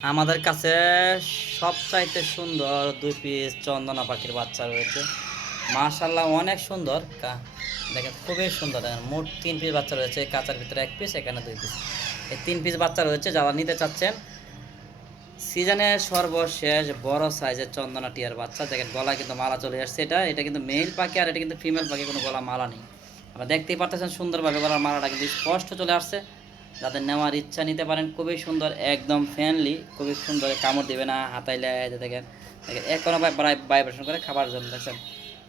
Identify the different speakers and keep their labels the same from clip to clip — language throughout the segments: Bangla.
Speaker 1: আমাদের কাছে সবচাইতে সুন্দর দুই পিস চন্দনা পাখির বাচ্চা রয়েছে। মাশাল্লাহ অনেক সুন্দর। দেখেন, খুবই সুন্দর। দেখেন, মোট তিন পিস বাচ্চা রয়েছে। কাঁচার ভিতরে এক পিস, এখানে দুই পিস। এই তিন পিস বাচ্চা রয়েছে। যারা নিতে চাচ্ছেন, সিজনের সর্বশেষ বড় সাইজের চন্দনা টিয়ার বাচ্চা। দেখেন গলা কিন্তু মালা চলে আসছে এটা। এটা কিন্তু মেল পাখি আর এটা কিন্তু ফিমেল পাখি, কোনো গলা মালা নেই। আমরা দেখতেই পারতেছেন সুন্দরভাবে গলার মালাটা কিন্তু স্পষ্ট চলে আসছে। যাদের নেওয়ার ইচ্ছা নিতে পারেন, খুবই সুন্দর, একদম ফ্যানলি খুবই সুন্দর কামড় দেবে না, হাতাইলে দেখেন দেখেন কোনো ভাইব্রেশন করে খাবার জন্য, দেখছেন?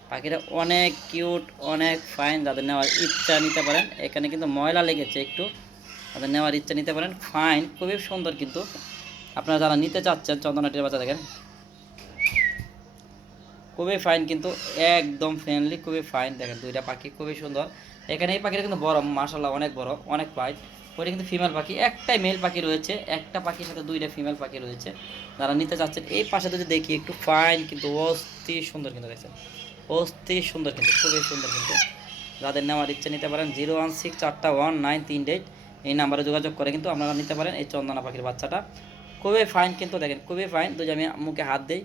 Speaker 1: পাখিটা অনেক কিউট অনেক ফাইন যাদের নেওয়ার ইচ্ছা নিতে পারেন, এখানে কিন্তু ময়লা লেগেছে একটু তাদের নেওয়ার ইচ্ছা নিতে পারেন ফাইন খুবই সুন্দর কিন্তু। আপনারা যারা নিতে চাচ্ছেন, চন্দনাটির বাচ্চা দেখেন, খুবই ফাইন কিন্তু, একদম ফ্রেন্ডলি খুবই ফাইন দেখেন, দুইটা পাখি খুবই সুন্দর। এখানে এই পাখিটা কিন্তু বড় মার্শাল্লাহ অনেক বড়, অনেক ফাইন ওইটা কিন্তু ফিমেল পাখি। একটাই মেল পাখি রয়েছে, একটা পাখির সাথে দুইটা ফিমেল পাখি রয়েছে। যারা নিতে চাচ্ছেন, এই পাশে যদি দেখি, একটু ফাইন কিন্তু অস্থি সুন্দর কিন্তু দেখছেন। অস্থি সুন্দর কিন্তু, খুবই সুন্দর কিন্তু। যাদের নেওয়ার ইচ্ছা নিতে পারেন, জিরো ওয়ান সিক্স চারটা ওয়ান নাইন তিন এইট এই নাম্বারে যোগাযোগ করে কিন্তু আপনারা নিতে পারেন এই চন্দনা পাখির বাচ্চাটা। খুবই ফাইন কিন্তু দেখেন, খুবই ফাইন তো আমি মুখে হাত দিই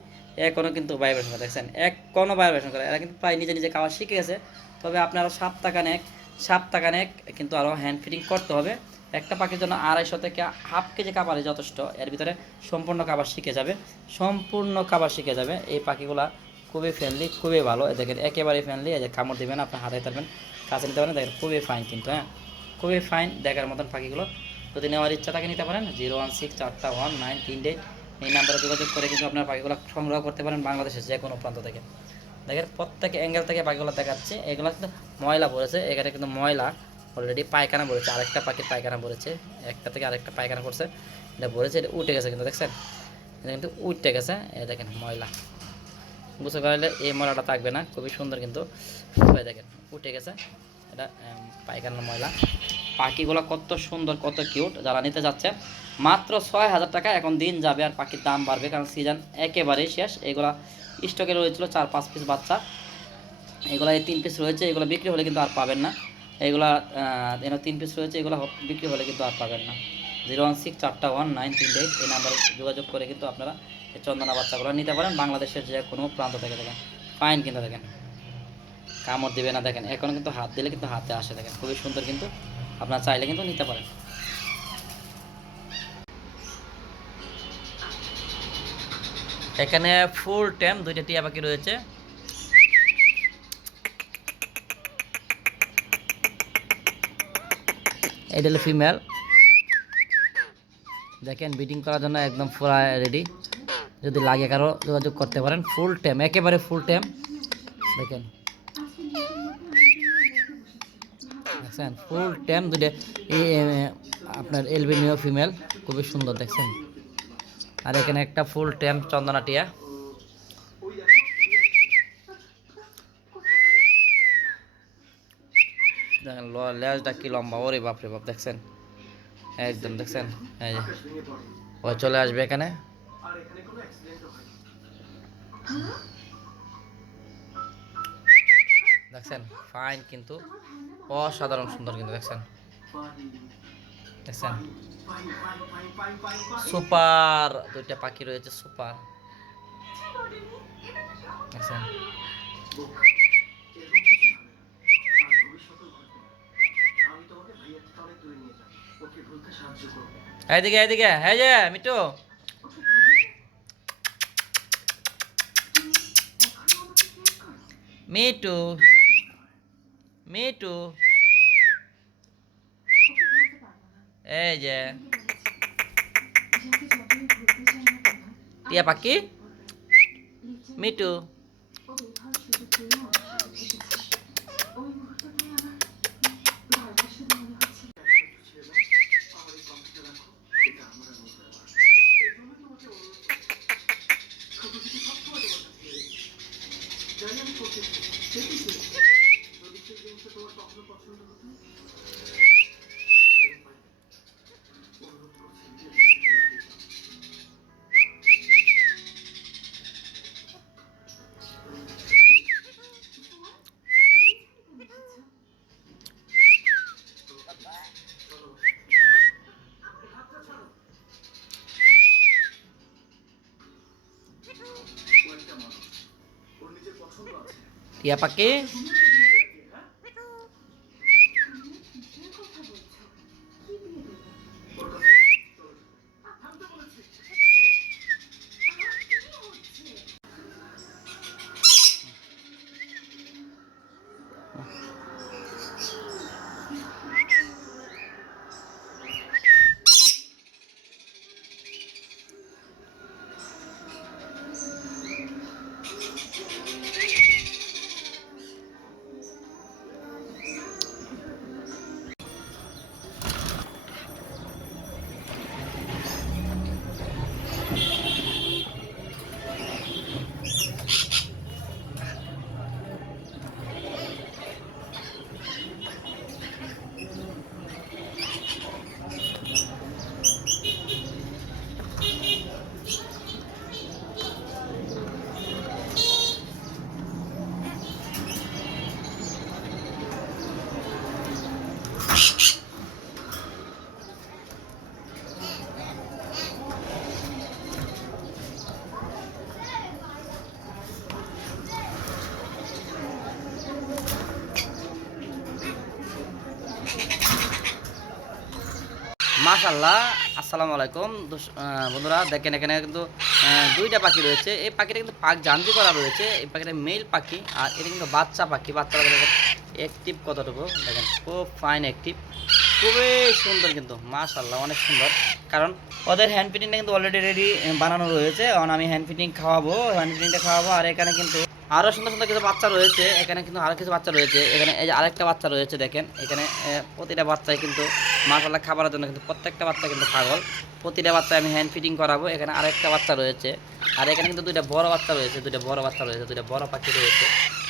Speaker 1: এখনও কিন্তু ভাইব্রেশন করে, দেখছেন? এক কোনো ভাইব্রেশন করে। এরা কিন্তু প্রায় নিজে নিজে খাওয়া শিখে গেছে। তবে আপনারা সপ্তাহখানেক সপ্তাহখানেক কিন্তু আরও হ্যান্ড ফিটিং করতে হবে। একটা পাখির জন্য আড়াইশো থেকে হাফ কেজি খাবারই যথেষ্ট। এর ভিতরে সম্পূর্ণ কাবার শিখে যাবে। সম্পূর্ণ কাবার শিখে যাবে। এই পাখিগুলা খুবই ফ্রেন্ডলি খুবই ভালো। দেখেন একেবারেই ফ্রেন্ডলি এই যে কামড় দেবেন আপনি হাতে থাকবেন কাছে নিতে পারেন, দেখেন, খুবই ফাইন কিন্তু হ্যাঁ? খুবই ফাইন দেখার মতন পাখিগুলো। যদি নেওয়ার ইচ্ছা থাকে নিতে পারেন, জিরো ওয়ান সিক্স চারটা ওয়ান নাইন তিন এইট। এই নাম্বারে যোগাযোগ করে কিন্তু আপনার পাখিগুলো সংগ্রহ করতে পারেন বাংলাদেশের যে কোনো প্রান্ত থেকে। দেখেন, প্রত্যেক অ্যাঙ্গেল থেকে পাখিগুলো দেখাচ্ছে। এগুলো কিন্তু ময়লা পড়েছে। এখানে কিন্তু ময়লা অলরেডি পায়খানা পড়েছে আরেকটা পাখির পায়খানা পড়েছে একটা থেকে আরেকটা পায়খানা করছে এটা পড়েছে এটা উঠে গেছে কিন্তু দেখছেন? এটা কিন্তু উঠে গেছে এ দেখেন ময়লা। বুঝতে পারলে এই ময়লাটা থাকবে না খুবই সুন্দর কিন্তু। দেখেন উঠে গেছে এটা উম, পায়খানার ময়লা। পাখিগুলো কত সুন্দর কত কিউট যারা নিতে যাচ্ছে মাত্র ছয় হাজার টাকা এখন দিন যাবে আর পাখির দাম বাড়বে কারণ সিজন একেবারেই শেষ। এগুলা স্টকে রয়েছিল চার পাঁচ পিস বাচ্চা। এগুলা এই তিন পিস রয়েছে এগুলো বিক্রি হলে কিন্তু আর পাবেন না। আহ, এখানে তিন পিস রয়েছে এগুলো বিক্রি হলে কিন্তু আর পাবেন না। জিরো ওয়ান সিক্স চারটা ওয়ান নাইন তিন এইট এই নাম্বারে যোগাযোগ করে কিন্তু আপনারা এই চন্দনা বাচ্চাগুলো নিতে পারেন। বাংলাদেশের যে কোনো প্রান্ত থেকে দেখেন। ফাইন কিন্তু দেখেন। কামড় দেবে না দেখেন। এখন কিন্তু হাত দিলে কিন্তু হাতে আসে দেখেন। খুবই সুন্দর কিন্তু আপনারা চাইলে কিন্তু নিতে পারেন। এখানে ফুল টাইম দুইটা টিয়া পাখি রয়েছে। এটা হলো ফিমেল দেখেন বিডিং করার জন্য একদম পুরা রেডি যদি লাগে কারও যোগাযোগ করতে পারেন ফুল টাইম একেবারে ফুল টাইম দেখেন। দেখছেন? ফুল টাইম দুটো আপনার এলবিনিও ফিমেল খুবই সুন্দর, দেখছেন? আর এখানে একটা ফুল টাইম চন্দনা দেখেন লেজটা কি লম্বা? ওরে বাপরে বাপ, দেখছেন? একদম দেখছেন? ও চলে আসবে এখানে? দেখছেন? ফাইন কিন্তু। অসাধারণ সুন্দর কিন্তু, দেখছেন? দেখছেন? সুপার! দুইটা পাখি রয়েছে, সুপার। দেখছেন? এইদিকে এইদিকে হ্যাঁ যে মিটু মিটু মিটু এই যে টিয়া পাখি মিটু German Portuguese. টিয়া পাখি মাশাল্লাহ আসসালামু আলাইকুম। বন্ধুরা, দেখেন এখানে কিন্তু দুইটা পাখি রয়েছে। এই পাখিটা কিন্তু পাক জান্তি করা রয়েছে। এই পাখিটা মেল পাখি, আর এটা কিন্তু বাচ্চা পাখি। বাচ্চা পাখি দেখেন অ্যাক্টিভ কতটুকু? দেখেন, খুব ফাইন অ্যাক্টিভ খুবই সুন্দর কিন্তু মাশাল্লাহ অনেক সুন্দর। কারণ ওদের হ্যান্ড ফিটিংটা কিন্তু অলরেডি রেডি বানানো রয়েছে। এখন আমি হ্যান্ড ফিটিং খাওয়াবো হ্যান্ড ফিটিংটা খাওয়াবো, আর এখানে কিন্তু আরও সুন্দর সুন্দর কিছু বাচ্চা রয়েছে। এখানে কিন্তু আরও কিছু বাচ্চা রয়েছে। এখানে এই যে আরেকটা বাচ্চা রয়েছে, দেখেন, এখানে প্রতিটা বাচ্চাই কিন্তু মাসাল্লাহ খাবারের জন্য কিন্তু প্রত্যেকটা বাচ্চা কিন্তু পাগল। প্রতিটা বাচ্চা আমি হ্যান্ড ফিটিং করাবো। এখানে আরেকটা বাচ্চা রয়েছে। আর এখানে কিন্তু দুইটা বড় বাচ্চা রয়েছে, দুইটা বড় বাচ্চা রয়েছে, দুইটা বড় পাখি রয়েছে।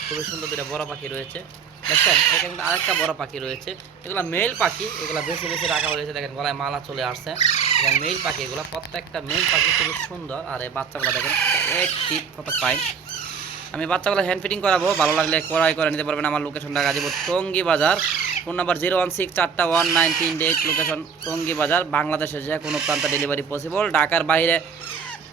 Speaker 1: খুবই সুন্দর দুইটা বড় পাখি রয়েছে। দেখছেন? এখানে কিন্তু আরেকটা বড় পাখি রয়েছে। এগুলো মেল পাখি, এগুলো বেশি বেশি রাখা হয়েছে। দেখেন, গলায় মালা চলে আসছে। এখানে মেল পাখি এগুলো, প্রত্যেকটা মেল পাখি খুবই সুন্দর। আর এই বাচ্চাগুলো দেখেন, এক টিপ কত ফাইন আমি বাচ্চাগুলো হ্যান্ড ফিটিং করাবো। ভালো লাগলে করাই করে নিতে পারবেন আমার লোকেশনটা Gazipur Tongi Bazar. Phone number zero one six চারটা ওয়ান নাইন তিন এইট লোকেশন টঙ্গি বাজার। বাংলাদেশের যে কোনো প্রান্ত ডেলিভারি পসিবল ঢাকার বাইরে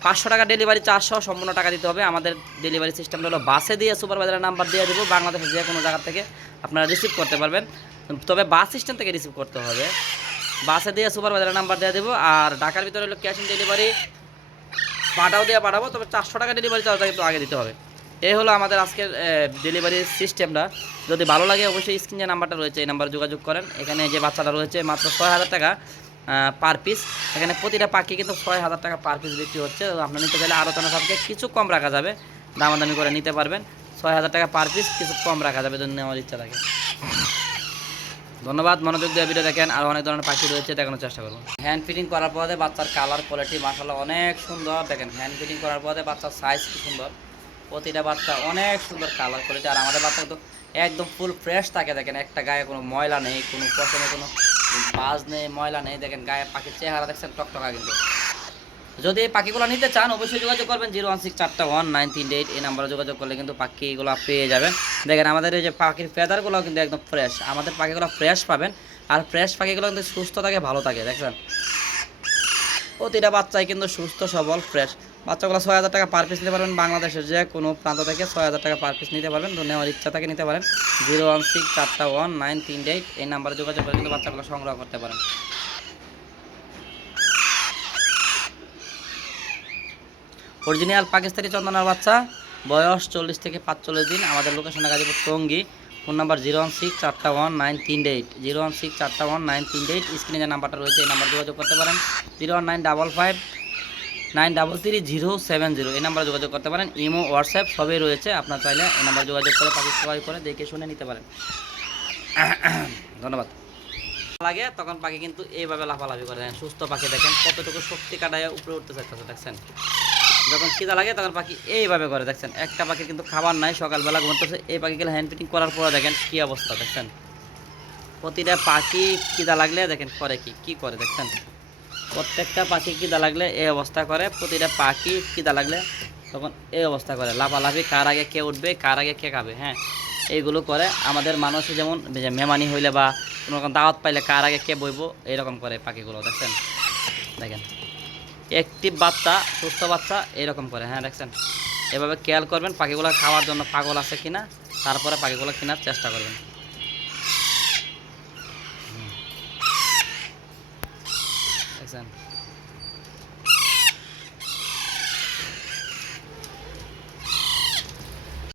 Speaker 1: পাঁচশো টাকা ডেলিভারি চারশো সম্পূর্ণ টাকা দিতে হবে। আমাদের ডেলিভারি সিস্টেমটা হলো বাসে দিয়ে সুপারভাইজারের নাম্বার দিয়ে দেবো, বাংলাদেশের যে কোনো জায়গা থেকে আপনারা রিসিভ করতে পারবেন। তবে বাস সিস্টেম থেকে রিসিভ করতে হবে। বাসে দিয়ে সুপারভাইজারের নাম্বার দিয়ে দেবো, আর ঢাকার ভিতরে হলো ক্যাশ অন ডেলিভারি পাঠাও দিয়ে পাঠাবো তবে চারশো টাকা ডেলিভারি চার্জটা কিন্তু আগে দিতে হবে। এই হলো আমাদের আজকের ডেলিভারি সিস্টেমটা যদি ভালো লাগে অবশ্যই স্ক্রিন যে নাম্বারটা রয়েছে, এই নাম্বারে যোগাযোগ করেন। এখানে যে বাচ্চাটা রয়েছে, মাত্র ছয় হাজার টাকা। পার পিস এখানে প্রতিটা পাখি কিন্তু ছয় হাজার টাকা পার পিস বিক্রি হচ্ছে। আপনার নিতে গেলে আলোচনা সাপেক্ষে কিছু কম রাখা যাবে। দামাদামি করে নিতে পারবেন। ছয় হাজার টাকা পার পিস কিছু কম রাখা যাবে। যদি নেওয়ার ইচ্ছা থাকে। ধন্যবাদ। মনোযোগ দিয়ে ভিডিও দেখেন। আর অনেক ধরনের পাখি রয়েছে, দেখানোর চেষ্টা করব। হ্যান্ড ফিটিং করার পরে বাচ্চার কালার কোয়ালিটি মাসাল্লাহ অনেক সুন্দর। দেখেন হ্যান্ড ফিটিং করার পরে বাচ্চার সাইজ কি সুন্দর। প্রতিটা বাচ্চা অনেক সুন্দর কালার কোয়ালিটি আর আমাদের বাচ্চা তো একদম ফুল ফ্রেশ থাকে। দেখেন, একটা গায়ে কোনো ময়লা নেই, কোনো পশমে কোনো বাজ নেই, ময়লা নেই, দেখেন গায়ে পাখির চেহারা দেখছেন, টকটকা কিন্তু। যদি এই পাখিগুলো নিতে চান, অবশ্যই যোগাযোগ করবেন জিরো ওয়ান সিক্স চারটা ওয়ান নাইন তিন এইট, এই নাম্বারে যোগাযোগ করলে কিন্তু পাখিগুলো পেয়ে যাবেন। দেখেন, আমাদের এই যে পাখির ফেদারগুলো কিন্তু একদম ফ্রেশ আমাদের পাখিগুলো ফ্রেশ পাবেন, আর ফ্রেশ পাখিগুলো কিন্তু সুস্থ থাকে, ভালো থাকে, দেখছেন? প্রতিটা বাচ্চাই কিন্তু সুস্থ, সবল ফ্রেশ বাচ্চাগুলো ছয় হাজার টাকা পার পিস নিতে পারবেন বাংলাদেশের যে কোনো প্রান্ত থেকে ছয় হাজার টাকা পার পিস নিতে পারবেন। তো নেওয়ার ইচ্ছা থাকে নিতে পারেন। জিরো ওয়ান সিক্স চারটা ওয়ান নাইন তিন এইট এই নাম্বারে যোগাযোগ করে কিন্তু বাচ্চাগুলো সংগ্রহ করতে পারেন। অরিজিনাল পাকিস্তানি চন্দনার বাচ্চা, বয়স চল্লিশ থেকে পাঁচচল্লিশ দিন, আমাদের লোকেশনে Gazipur, Tongi. Phone number zero one six চারটা ওয়ান নাইন তিন এইট। জিরো ওয়ান সিক্স চারটা ওয়ান নাইন তিন এইট, স্ক্রিনে যে নাম্বারটা রয়েছে, এই নাম্বার যোগাযোগ করতে পারেন। Zero one nine double five nine double three zero seven zero. এই নাম্বারে যোগাযোগ করতে পারেন, ইমো, হোয়াটসঅ্যাপ, সবই রয়েছে আপনার চাইলে। এই নাম্বার যোগাযোগ করে পাখি ক্রয় করে দেখে শুনে নিতে পারেন। ধন্যবাদ। লাগে, তখন পাখি কিন্তু এইভাবে লাফালাফি করে দেখেন, সুস্থ পাখি দেখেন, কতটুকু শক্তি কাটায় উপরে উঠতে চাইতেছে, দেখছেন? যখন খিদা লাগে তখন পাখি এইভাবে করে, দেখছেন? একটা পাখি কিন্তু খাবার নাই, সকালবেলা ঘুমতেছে এই পাখিগুলো হ্যান্ড ফিটিং করার পরে দেখেন কী অবস্থা, দেখছেন? প্রতিটা পাখি খিদা লাগলে দেখেন করে কি কি করে, দেখছেন? প্রত্যেকটা পাখি খিদা লাগলে এই অবস্থা করে? প্রতিটা পাখি খিদা লাগলে? তখন এই অবস্থা করে। লাফালাফি কার আগে কে উঠবে, কার আগে কে খাবে হ্যাঁ? এইগুলো করে আমাদের মানুষ যেমন যে মেহমানি হইলে বা কোনো রকম দাওয়াত পাইলে কার আগে কে বইবো, এইরকম করে পাখিগুলো, দেখছেন? দেখেন। একটি বাচ্চা, সুস্থ বাচ্চা এরকম করে হ্যাঁ দেখছেন? এভাবে খেয়াল করবেন পাখিগুলো খাওয়ার জন্য পাগল আছে কিনা, তারপরে পাখিগুলো কেনার চেষ্টা করবেন।